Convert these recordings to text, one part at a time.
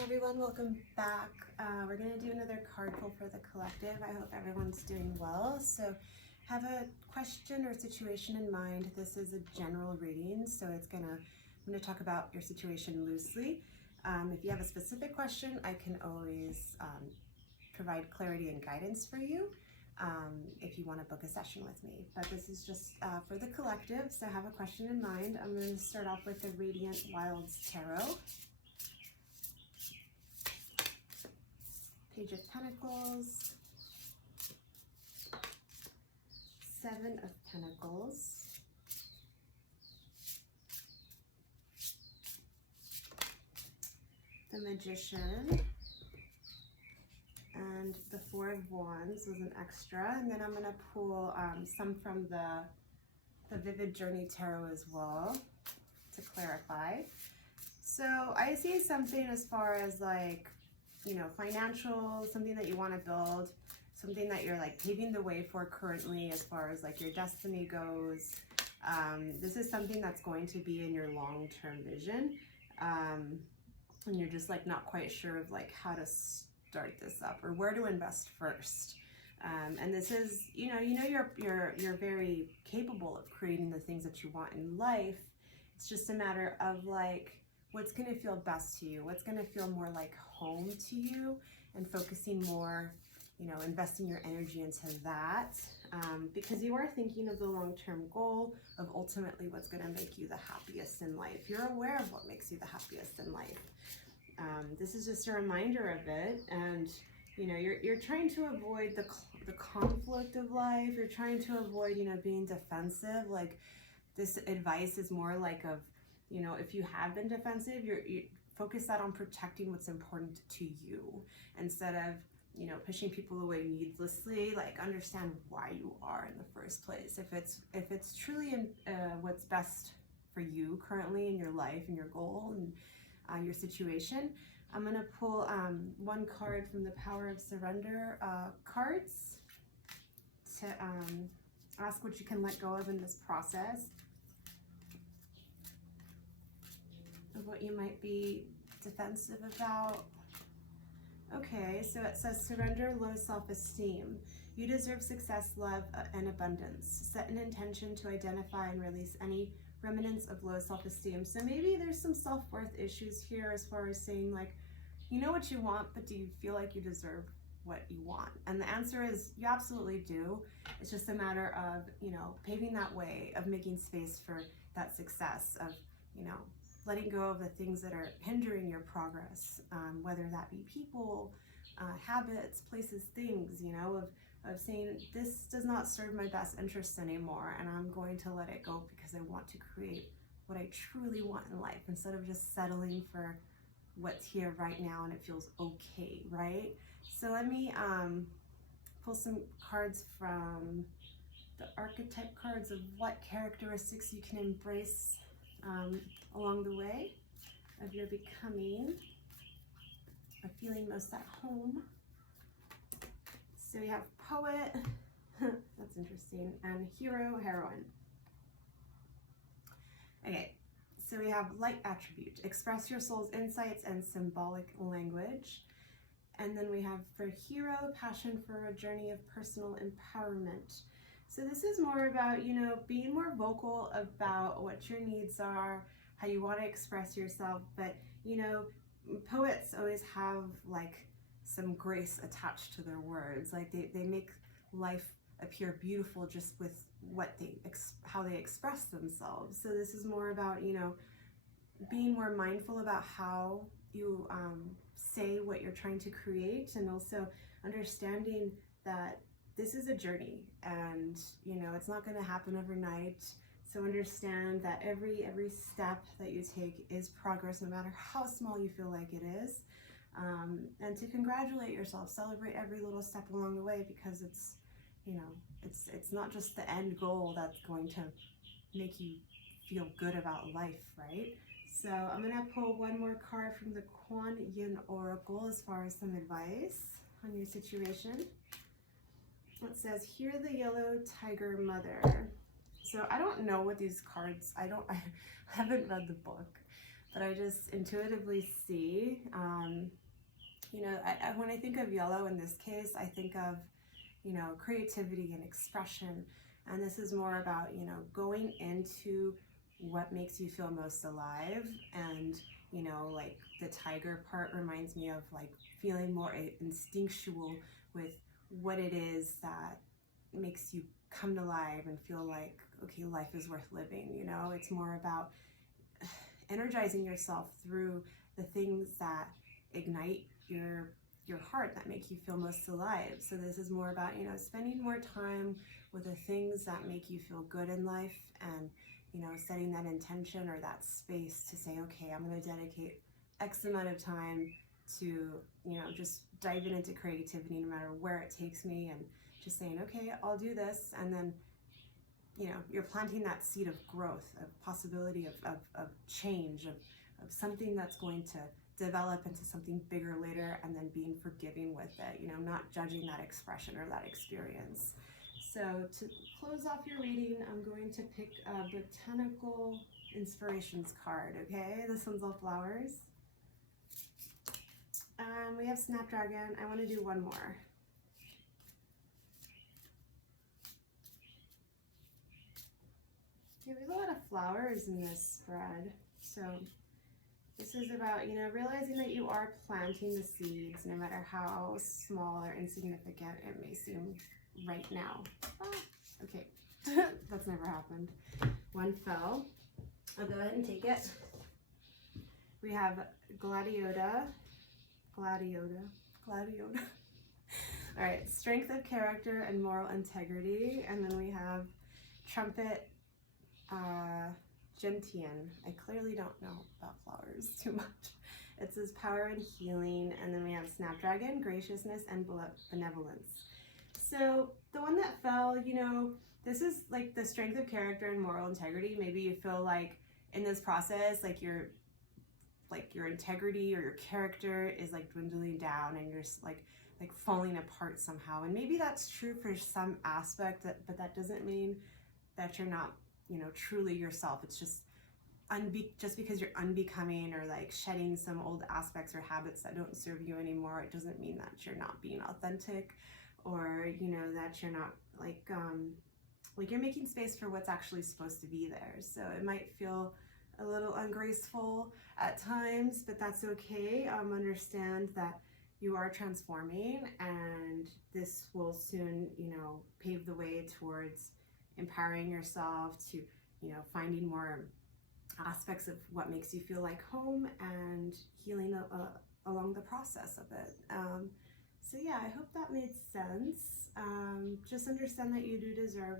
Hey everyone, welcome back. We're going to do another card pull for the collective. I hope everyone's doing well. So have a question or situation in mind. This is a general reading, so I'm going to talk about your situation loosely. If you have a specific question, I can always provide clarity and guidance for you if you want to book a session with me. But this is just for the collective, so have a question in mind. I'm going to start off with the Radiant Wilds Tarot. Page of Pentacles, Seven of Pentacles, the Magician, and the Four of Wands was an extra. And then I'm going to pull some from the Vivid Journey Tarot as well to clarify. So I see something as far as like, you know, financial, something that you want to build, something that you're like paving the way for currently as far as like your destiny goes. This is something that's going to be in your long-term vision. And you're just like not quite sure of like how to start this up or where to invest first. And this is, you're very capable of creating the things that you want in life. It's just a matter of like, what's going to feel best to you, what's going to feel more like home to you, and focusing more, investing your energy into that, because you are thinking of the long-term goal of ultimately what's going to make you the happiest in life. You're aware of what makes you the happiest in life. This is just a reminder of it, and you're trying to avoid the conflict of life. You're trying to avoid, being defensive. Like, this advice is more like of, if you have been defensive, you focus that on protecting what's important to you instead of, pushing people away needlessly. Like, understand why you are in the first place. If it's truly what's best for you currently in your life and your goal and your situation. I'm gonna pull one card from the Power of Surrender cards to ask what you can let go of in this process, of what you might be defensive about. Okay, so it says surrender low self-esteem. You deserve success, love, and abundance. Set an intention to identify and release any remnants of low self-esteem. So maybe there's some self-worth issues here as far as saying like, you know what you want, but do you feel like you deserve what you want? And the answer is you absolutely do. It's just a matter of, paving that way, of making space for that success, of, letting go of the things that are hindering your progress, whether that be people, habits, places, things, of saying this does not serve my best interests anymore, and I'm going to let it go because I want to create what I truly want in life instead of just settling for what's here right now and it feels okay, right? So let me pull some cards from the archetype cards of what characteristics you can embrace along the way of your becoming or feeling most at home. So we have poet, that's interesting, and hero, heroine. Okay, so we have light attribute, express your soul's insights and symbolic language. And then we have for hero, passion for a journey of personal empowerment. So this is more about, being more vocal about what your needs are, how you want to express yourself. But, poets always have like some grace attached to their words. Like they make life appear beautiful just with what how they express themselves. So this is more about, being more mindful about how you say what you're trying to create, and also understanding that this is a journey, and it's not going to happen overnight. So understand that every step that you take is progress, no matter how small you feel like it is, and to congratulate yourself, celebrate every little step along the way, because it's it's not just the end goal that's going to make you feel good about life, right? So I'm going to pull one more card from the Kuan Yin Oracle as far as some advice on your situation. It says, hear the yellow tiger mother. So I don't know what these cards, I haven't read the book, but I just intuitively see, you know, when I think of yellow in this case, I think of, you know, creativity and expression. And this is more about, you know, going into what makes you feel most alive. And, you know, like the tiger part reminds me of like feeling more instinctual with what it is that makes you come to life and feel like, okay, life is worth living. You know, it's more about energizing yourself through the things that ignite your heart, that make you feel most alive. So this is more about, you know, spending more time with the things that make you feel good in life, and, you know, setting that intention or that space to say, okay, I'm going to dedicate X amount of time to, you know, just diving into creativity no matter where it takes me, and just saying, okay, I'll do this. And then, you know, you're planting that seed of growth, of possibility, of change, of something that's going to develop into something bigger later, and then being forgiving with it, you know, not judging that expression or that experience. So to close off your reading, I'm going to pick a Botanical Inspirations card, okay? This one's all flowers. We have Snapdragon. I want to do one more. Okay, we have a lot of flowers in this spread. So this is about, you know, realizing that you are planting the seeds, no matter how small or insignificant it may seem right now. Ah, okay, that's never happened. One fell. I'll go ahead and take it. We have Gladiota. All right, strength of character and moral integrity. And then we have Trumpet Gentian. I clearly don't know about flowers too much. It says power and healing. And then we have Snapdragon, graciousness and benevolence. So the one that fell, you know, this is like the strength of character and moral integrity. Maybe you feel like in this process, like your integrity or your character is like dwindling down, and you're like falling apart somehow. And maybe that's true for some aspect, but that doesn't mean that you're not, you know, truly yourself. It's just just because you're unbecoming or like shedding some old aspects or habits that don't serve you anymore, it doesn't mean that you're not being authentic, or, you know, that you're not like you're making space for what's actually supposed to be there. So it might feel a little ungraceful at times, but that's okay. Understand that you are transforming, and this will soon, you know, pave the way towards empowering yourself to, you know, finding more aspects of what makes you feel like home, and healing along the process of it. So yeah, I hope that made sense. Just understand that you do deserve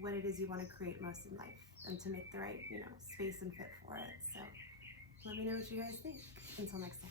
what it is you want to create most in life, and to make the right, you know, space and fit for it. So let me know what you guys think. Until next time.